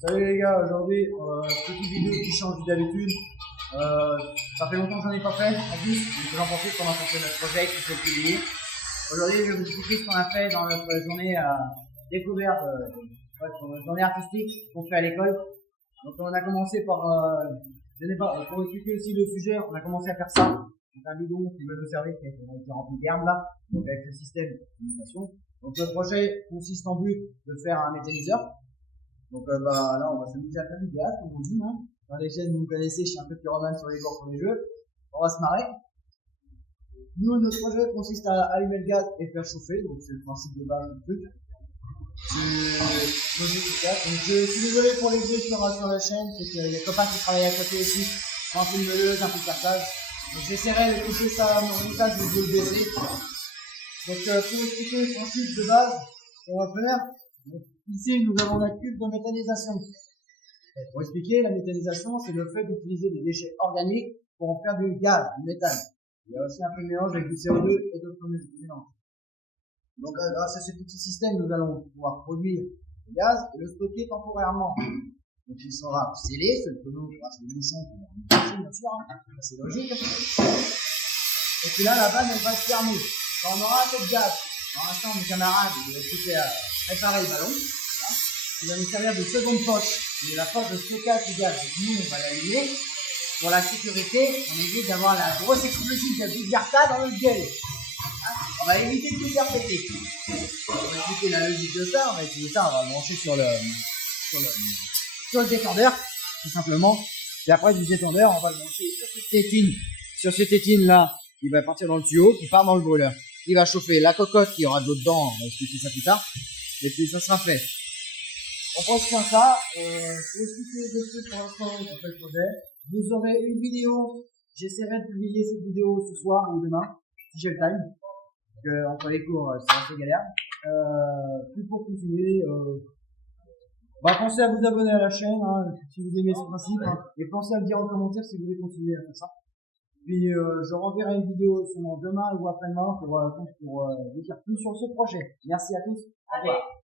Salut les gars, aujourd'hui, petite vidéo qui change d'habitude. Ça fait longtemps que j'en ai pas fait, en plus, donc j'en profite pour annoncer notre projet qui s'est publié. Aujourd'hui, je vais vous expliquer ce qu'on a fait dans notre journée découverte, notre journée artistique qu'on fait à l'école. Donc on a commencé par, pour expliquer aussi le sujet, on a commencé à faire ça. Donc un bidon qui veut nous servir, qui a été rempli d'herbe là, donc avec le système d'imitation. Donc notre projet consiste en but de faire un méthaniseur. Donc là, on va s'amuser à faire du gaz, comme on dit. Hein. Dans les chaînes, vous me connaissez, je suis un peu pyromane sur les bords pour les jeux. On va se marrer. Nous, notre projet consiste à allumer le gaz et faire chauffer. Donc c'est le principe de base du truc. C'est logique et clair. Donc je suis désolé pour les bruits qu'il y aura sur la chaîne. C'est que les copains qui travaillent à côté aussi font un peu de meuleuse, un peu de partage. Donc j'essaierai de couper ça dans le montage, je vais le baisser. Donc pour expliquer le principe de base, on va faire. Donc, ici, nous avons la cuve de méthanisation. Et pour expliquer, la méthanisation, c'est le fait d'utiliser des déchets organiques pour en faire du gaz, du méthane. Il y a aussi un peu de mélange avec du CO2 et d'autres mélanges. Donc, grâce à ce petit système, nous allons pouvoir produire du gaz et le stocker temporairement. Donc, il sera scellé, selon grâce au bouchon qu'on va utiliser, bien sûr, hein. C'est logique. Et puis là, la vanne, elle va se fermer. Quand on aura un peu de gaz, pour l'instant, mes camarades, ils vont occupé à préparer le ballon. Voilà. Il va nous servir de seconde poche. Et la poche de stockage du gaz. Donc nous, on va l'allumer. Pour la sécurité, on évite d'avoir la grosse explosion de Bigarta dans notre gueule. Hein, on va éviter de tout faire péter. On va expliquer la logique de ça. On va utiliser ça, on va le brancher sur le détendeur, tout simplement. Et après du détendeur, on va le brancher sur cette tétine. Sur cette tétine là, il va partir dans le tuyau, qui part dans le brûleur. Il va chauffer la cocotte qui aura de l'eau dedans, on va expliquer ça plus tard, et puis ça sera fait. On pense comme ça, pour expliquer des trucs pour l'instant, on fait le projet. Vous aurez une vidéo, j'essaierai de publier cette vidéo ce soir ou demain, si j'ai le time, parce que entre les cours, c'est assez galère. Puis pour continuer, pensez à vous abonner à la chaîne, hein, si vous aimez ce principe, hein, et pensez à me dire en commentaire si vous voulez continuer à faire ça. Puis je renverrai une vidéo sûrement demain ou après-demain pour vous dire plus sur ce projet. Merci à tous. Au revoir.